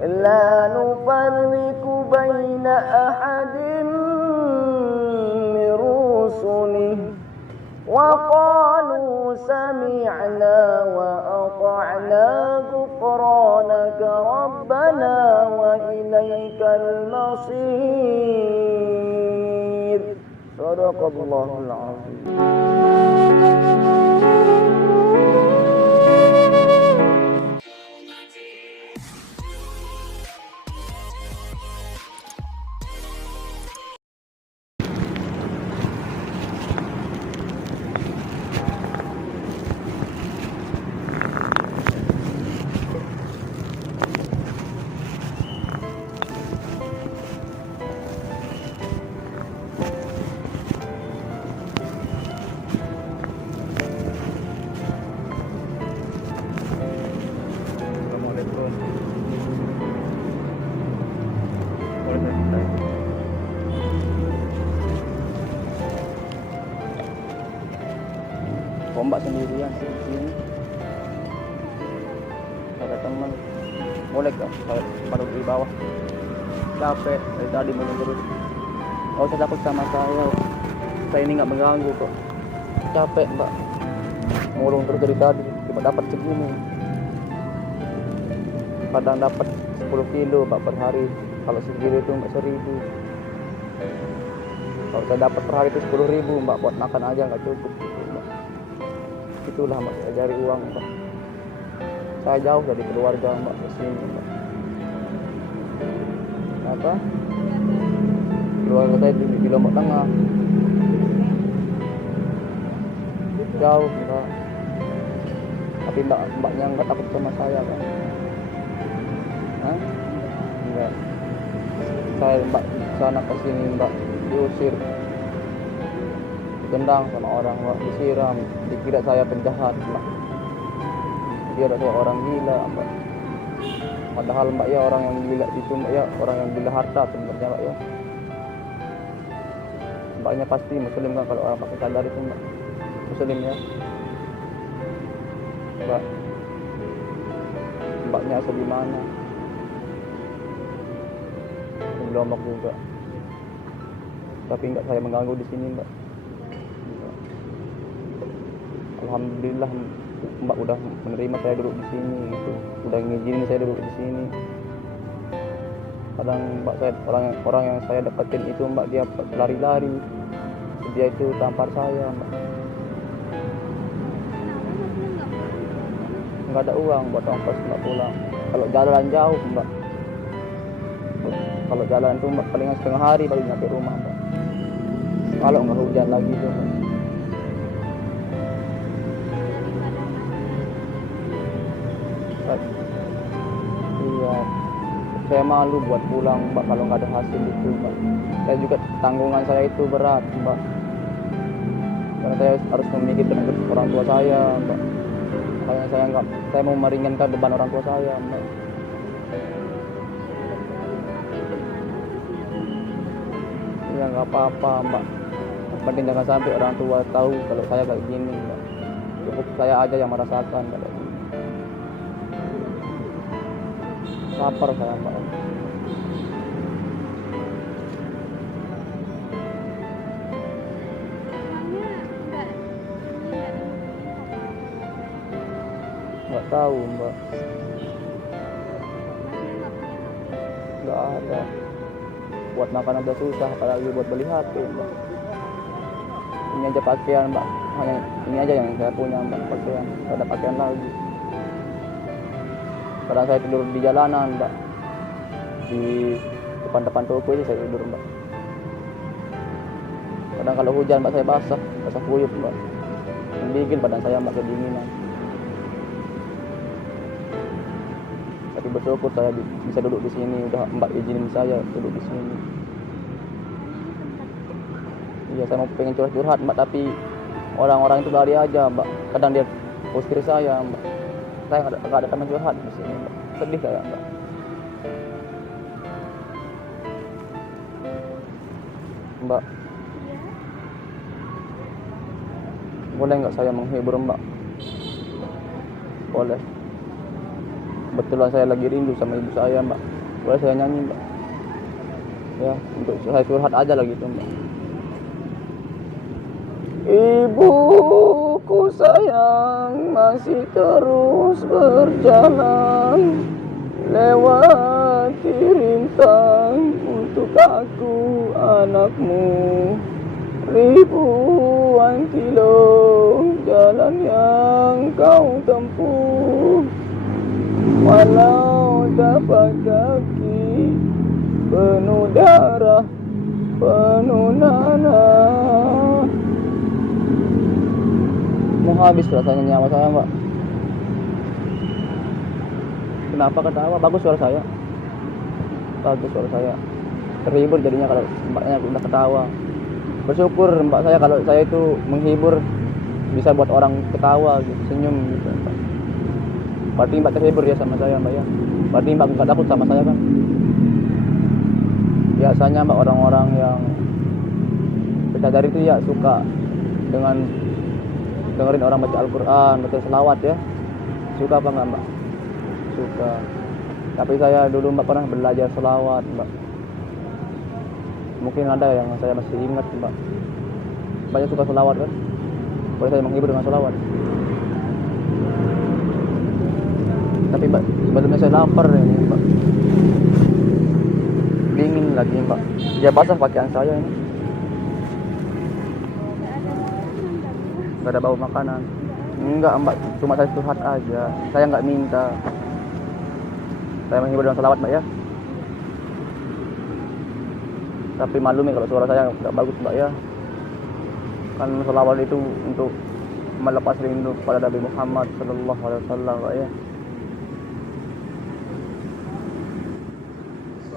لا نفرق بين أحد من رسله وقالوا سمعنا وأطعنا غفرانك ربنا وإليك المصير. صدق الله العظيم. Mbak sendirian di sini. Kata teman, boleh gak saya baru di bawah? Capek dari tadi mulai terus. Gak usah takut sama saya. Saya ini nggak mengganggu kok. Capek Mbak. Ngurung terus dari tadi, cuma dapat segini. Kadang dapat 10 kilo Mbak per hari. Kalau segini itu Mbak 1.000. Kalau saya dapat per hari itu 10.000 Mbak, buat makan aja nggak cukup. Itulah Mbak, saya cari uang Mbak. Saya jauh dari keluarga Mbak ke sini Mbak. Apa? Keluarga saya di Lombok Tengah. Jauh Mbak. Tapi mbaknya nggak takut sama saya kan? Hah? Enggak. Saya Mbak sana ke sini Mbak diusir. Tendang sama orang Mbak, disiram, dikira saya penjahat Mbak. Dia adalah orang gila Mbak. Padahal Mbak ya orang yang gila itu Mbak ya orang yang gila harta sebenarnya Mbak ya. Mbaknya pasti muslim kan, kalau orang pakai cadar itu Mbak muslim ya Mbak. Mbaknya asal di mana? Di Lombok juga. Tapi enggak saya mengganggu di sini Mbak. Alhamdulillah Mbak udah menerima saya duduk di sini gitu. Udah ngizinin saya duduk di sini. Kadang Mbak saya orang yang saya deketin itu Mbak dia lari-lari. Dia itu tampar saya Mbak. Enggak ada uang buat ongkos Mbak pulang. Kalau jalan jauh Mbak. Kalau jalan itu Mbak palingan setengah hari baru nyampe rumah Mbak. Kalau nggak hujan lagi tuh Mbak. Iya, saya malu buat pulang Mbak kalau nggak ada hasil itu Mbak. Saya juga tanggungan saya itu berat Mbak. Karena saya harus memikirkan orang tua saya Mbak. Makanya saya mau meringankan beban orang tua saya Mbak. Ya nggak apa-apa Mbak. Penting jangan sampai orang tua tahu kalau saya kayak gini Mbak. Cukup saya aja yang merasakan kalau gini. Lapar saya Mbak. Nggak tahu Mbak. Nggak ada. Buat makan aja susah, apalagi buat beli HP Mbak. Ini aja pakaian Mbak. Hanya ini aja yang saya punya Mbak, pakaian. Nggak ada pakaian lagi. Kadang saya tidur di jalanan Mbak. Di depan toko aja saya tidur Mbak. Kadang kalau hujan Mbak saya basah kuyup Mbak. Bikin badan saya Mbak kedinginan. Tapi bersyukur saya bisa duduk di sini, udah Mbak izinin saya duduk di sini. Iya, saya mau pengen curhat Mbak, tapi orang-orang itu lari aja Mbak. Kadang dia usir saya Mbak. Saya nggak ada teman curhat di sini Mbak. Sedih saya Mbak. Mbak, boleh nggak saya menghibur Mbak? Boleh. Kebetulan saya lagi rindu sama ibu saya, Mbak. Boleh saya nyanyi, Mbak? Ya, untuk saya curhat aja lah gitu, Mbak. Ibuku sayang masih terus berjalan, lewati rintang untuk aku anakmu. Ribuan kilo jalan yang kau tempuh, walau tapak kaki penuh darah, penuh nanah. Mau habis rasanya nyawa saya, Mbak. Kenapa ketawa? Bagus suara saya. Bagus suara saya. Terhibur jadinya kalau mbaknya udah ketawa. Bersyukur mbak saya kalau saya itu menghibur, bisa buat orang ketawa gitu, senyum gitu, Mbak. Berarti mbak terhibur ya sama saya, Mbak ya. Berarti mbak nggak takut sama saya kan? Biasanya mbak orang-orang yang bidadari itu ya suka dengan dengerin orang baca Al-Quran, baca selawat ya. Suka apa enggak, Mbak? Suka. Tapi saya dulu Mbak pernah belajar selawat, Mbak. Mungkin ada yang saya masih ingat, Mbak. Banyak suka selawat kan? Boleh saya menghibur dengan selawat. Tapi Mbak, sebelumnya saya lapar ini, Mbak. Dingin lagi, Mbak. Ya basah pakaian saya ini. Gak ada bau makanan. Enggak, Mbak, cuma saya curhat aja. Saya nggak minta. Saya menghibur dengan selawat, Mbak ya. Tapi maklum ya kalau suara saya nggak bagus, Mbak ya. Kan selawat itu untuk melepas rindu kepada Nabi Muhammad sallallahu alaihi wasallam, Mbak ya.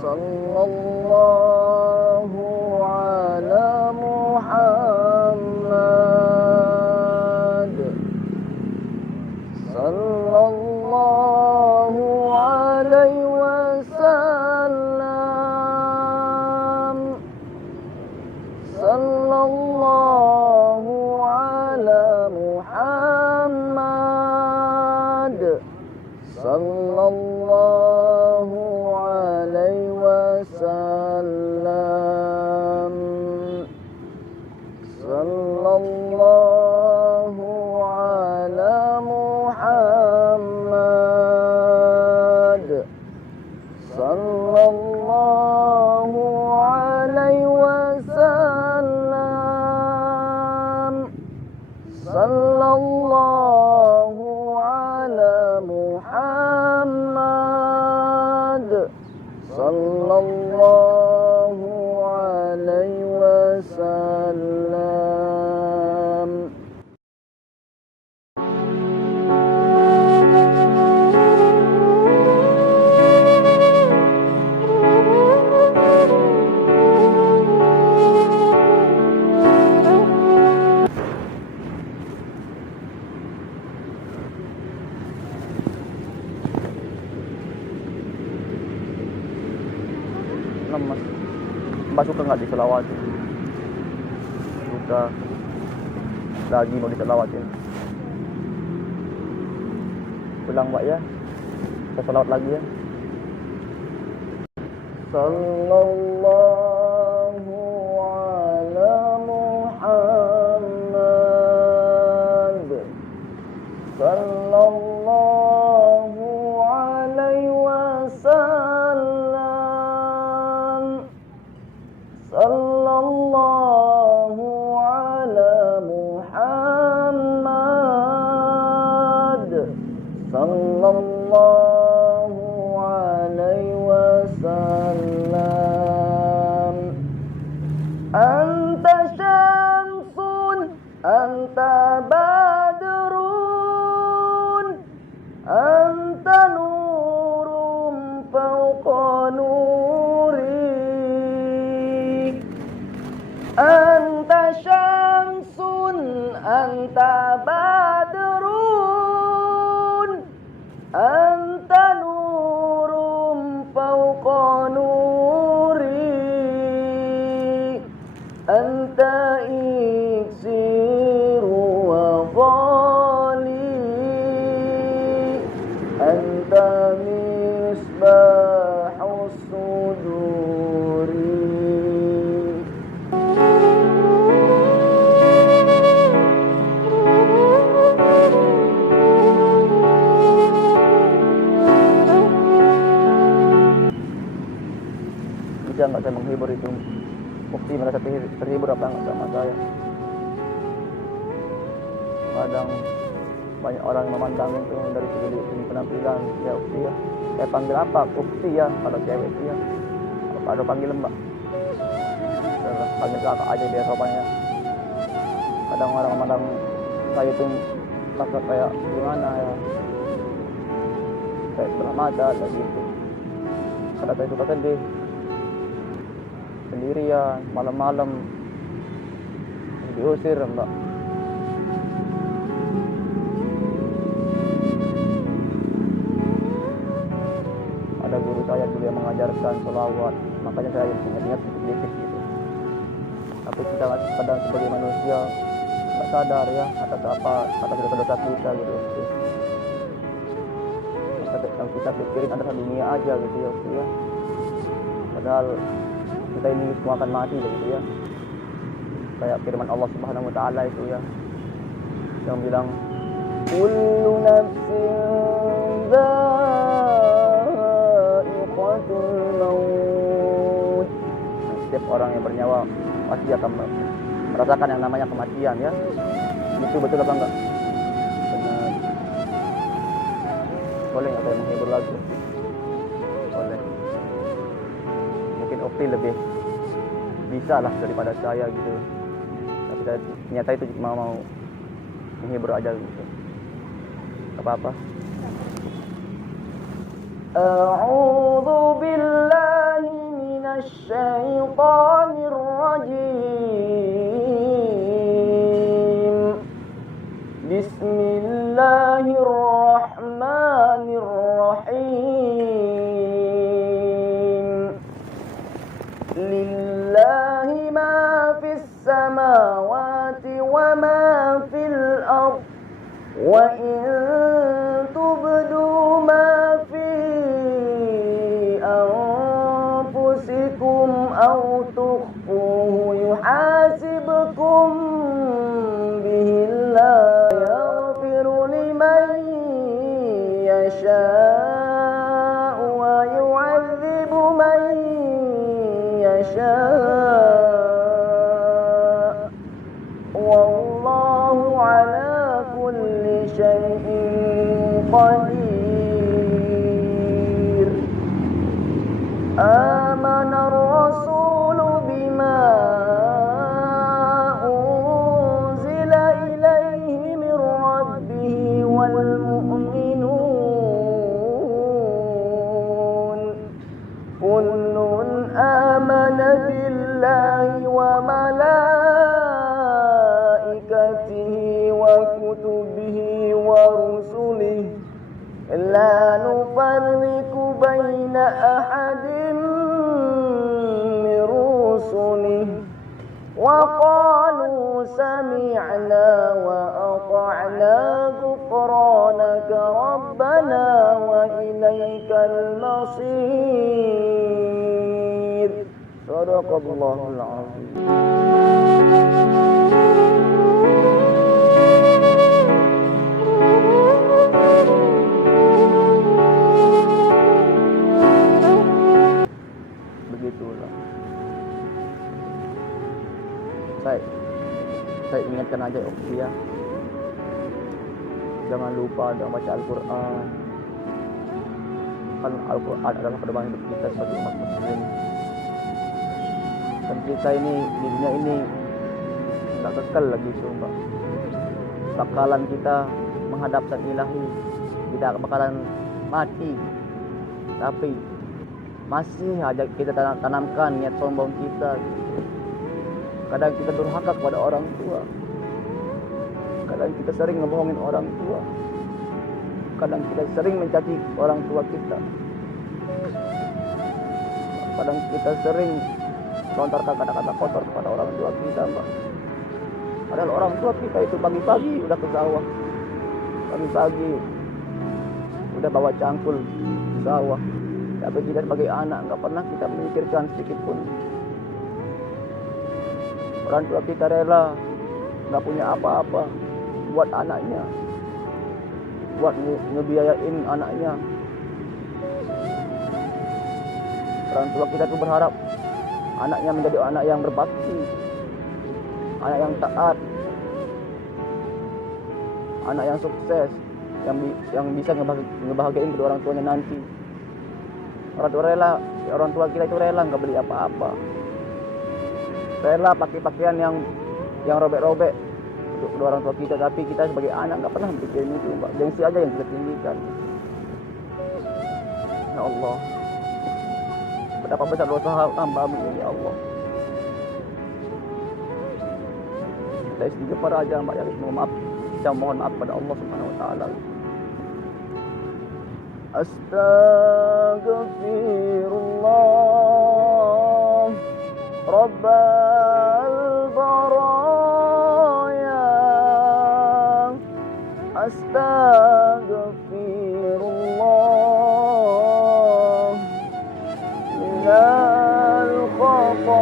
Sallallahu ala Muhammad, sallallahu alaihi wasallam, sallallahu ala Muhammad, sallallahu alaihi wasallam, sallallahu ala Muhammad, sallallahu alaihi wasallam, sallallahu ala Muhammad, sallallahu alaihi wasallam. Lemas. Mbak suka nggak diselawatin? Suka. Lagi mau diselawatin. Pulang, Mbak ya. Kita selawat lagi ya. Sallallahu ala Muhammad, sallallahu alaihi wasallam, sallallahu ala Muhammad, sallallahu alaihi wasallam. Bisa nggak saya menghibur itu? Ukti merasa terhibur apa enggak sama saya? Kadang banyak orang yang memandang itu dari segi penampilan. Ya ukti ya, saya panggil apa? Ukti ya, kalau cewek itu ya. Apa ada panggil mbak? Panggil kakak aja biar sopannya. Kadang orang memandang saya itu kakak kayak gimana ya, kayak sebelah mata kayak gitu. Kadang saya suka sedih sendirian malam-malam diusir mbak. Ada guru saya dulu yang mengajarkan sholawat, makanya saya ingat-ingat sedikit gitu. Tapi kita kadang sebagai manusia nggak sadar ya atas dosa-dosa kita gitu. Yang kita pikirin adalah dunia aja gitu ya. Padahal kita ini semua akan mati gitu ya. Kayak firman Allah Subhanahu wa taala itu ya, yang bilang kullu nafsin dha'iqatul maut. Setiap orang yang bernyawa pasti akan merasakan yang namanya kematian ya. Itu betul apa enggak? Benar. Boleh nggak saya menghibur lagi? Boleh. Mungkin Okti lebih bisa lah daripada saya gitu. Tapi ternyata itu mau menghibur aja gitu. Gak apa-apa. A'udzu billahi minasy syaithanir rajim. Bismillahirrahmanirrahim. Lillahi ma fis samawati wa ma fil ardh wa in tubdu ma fi anfusikum aw tukhfuhu yuhasibkum bihi Allah yaghfiru liman yasha' wa yu'adzibu man yasha' wallahu ala kulli syai'in qadir. Amana ar-rasulu bima unzila ilaihi min rabbih wal mu'minun kullun amana billahi wa malaikatihi wa kutubihi wa rusulihi la nufarriqu baina ahadin min rusulihi wa qalu sami'na wa ata'na ghufranaka rabbana wa ilaikal masir. Sadaqallahul azim. Begitulah. Saya ingatkan aja Okti ya. Jangan lupa dalam baca Al-Quran. Kan Al-Quran adalah pedoman hidup kita sebagai umat muslim. Dan kita ini di dunia ini tidak kekal lagi sumpah. Bakalan kita menghadap Sang Ilahi. Kita bakalan mati. Tapi masih aja kita tanamkan niat sombong kita. Kadang kita durhaka kepada orang tua. Kadang kita sering ngebohongin orang tua. Kadang kita sering mencaci orang tua kita. Kadang kita sering melontarkan kata-kata kotor kepada orang tua kita, Mbak. Padahal orang tua kita itu pagi-pagi udah ke sawah. Pagi-pagi udah bawa cangkul ke sawah. Tapi kita sebagai anak nggak pernah kita memikirkan sedikit pun. Orang tua kita rela nggak punya apa-apa buat anaknya, buat ngebiayain anaknya. Orang tua kita tuh berharap anaknya menjadi anak yang berbakti, anak yang taat, anak yang sukses, yang bisa ngebahagiain kedua orang tuanya nanti. Orang tua kita itu rela nggak beli apa-apa, rela pakai pakaian yang robek-robek untuk kedua orang tua kita, tapi kita sebagai anak nggak pernah bikin itu, Mbak. Gengsi aja yang kita tinggikan. Ya Allah, betapa besar dosa hamba-Mu ini, ya Allah. Kita istighfar aja, Mbak, ya. Kita mohon maaf pada Allah Subhanahu wa taala. Astaghfirullah Rabbal baraya, astaghfirullah minal khataya,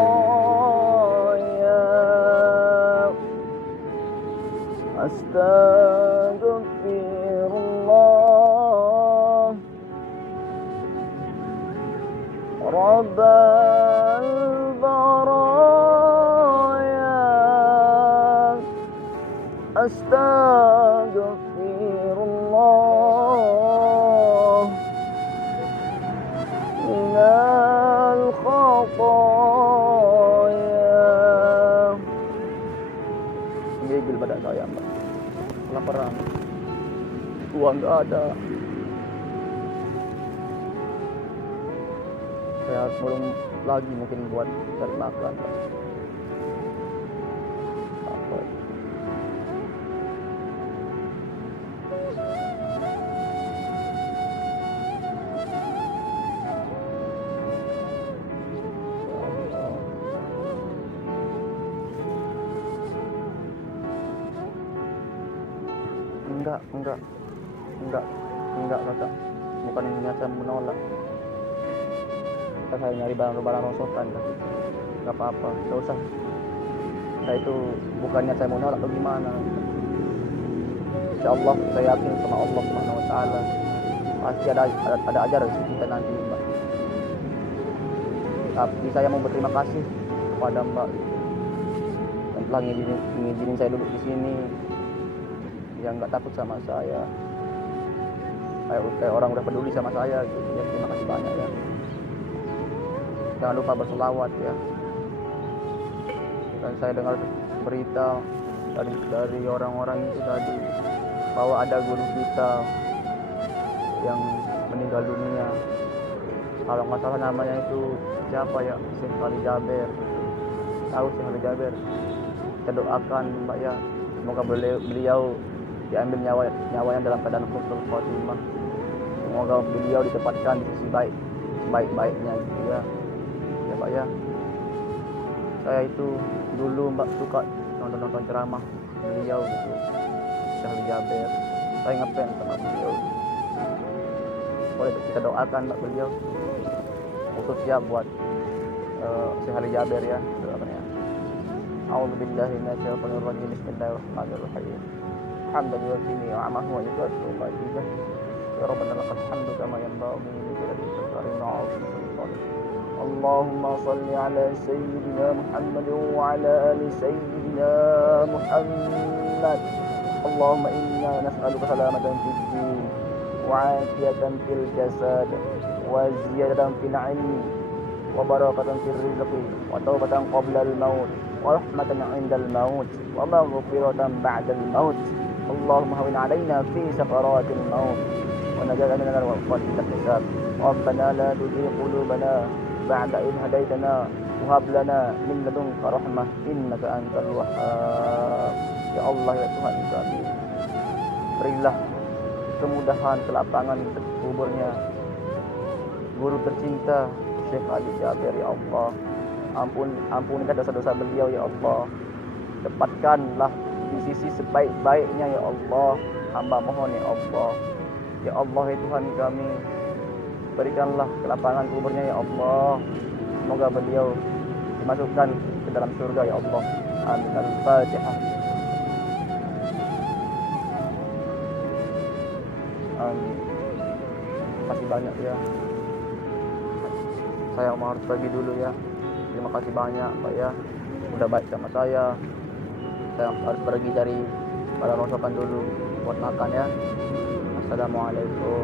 astaghfirullah Rabbal baraya, astaghfirullah minal khataya. Gigil pada saya, Mbak. Kelaparan, uang nggak ada. Saya belum lagi mungkin buat cari makan. Apa? Enggak kakak, bukan niat saya menolak. Kita saya nyari barang rosokan, nggak apa-apa, nggak usah. Saya itu bukan niat saya menolak atau gimana. Insya Allah saya yakin sama Allah Subhanahu wa taala pasti ada aja rezeki kita nanti, Mbak. Tapi saya mau berterima kasih kepada Mbak yang telah ngizinin saya duduk di sini, yang nggak takut sama saya, kayak orang udah peduli sama saya gitu ya. Terima kasih banyak ya. Jangan lupa berselawat ya. Dan saya dengar berita dari orang-orang itu tadi bahwa ada guru kita yang meninggal dunia. Kalau nggak salah namanya itu siapa ya, Syekh Ali Jaber. Tahu Syekh Ali Jaber? Kita doakan, Mbak ya, semoga beliau diambil nyawanya dalam keadaan husnul khotimah. Semoga beliau ditempatkan di sisi baik-baiknya gitu ya. Ya Pak ya. Saya itu dulu Mbak suka nonton ceramah beliau gitu, Syekh Ali Jaber. Saya ngefans sama beliau. Boleh kita doakan Mbak beliau, khususnya buat Syekh Ali Jaber ya. Doakan ya. A'udzubillahi minasyaitonir rajim. Bismillahirrahmanirrahim. Hamdan yuwaffiqu ni'amahu wa yukafi'u mazidah. Ya Rabbana lakal hamdu kama yanbaghi li jalali wajhika wa 'azimi sultanik. Allahumma shalli ala sayyidina Muhammad wa ala ali sayyidina Muhammad. Allahumma inna nas'aluka salamatan fid din wa 'afiyatan fil jasad wa ziyadatan fil 'ilmi wa barakatan fil rizqi wa tawbatan qabla al-maut wa rahmatan 'inda al-maut wa maghfiratan ba'da al-maut. Allahumma hawwin 'alaina fi sakaratil maut wa najjina min al-wafat hisab. Rabbana la tuzigh qulubana ba'da idh hadaytana wa hab lana min ladunka rahmah innaka antal wahhab. Ya Allah ya Tuhan kami, berilah kemudahan, kelapangan kuburnya guru tercinta Syekh Ali Jaber ya Allah. Ampunikan dosa-dosa beliau ya Allah. Dapatkanlah di sisi sebaik-baiknya ya Allah. Hamba mohon ya Allah. Ya Allah ya Tuhan kami, berikanlah kelapangan kuburnya ya Allah. Semoga beliau dimasukkan ke dalam surga ya Allah. Amin. Al-Fatihah. Amin. Terima kasih banyak ya. Saya mau harus pergi dulu ya. Terima terima kasih banyak Pak ya, udah baik sama saya harus pergi cari pada rongsokan dulu buat makan ya. Assalamualaikum.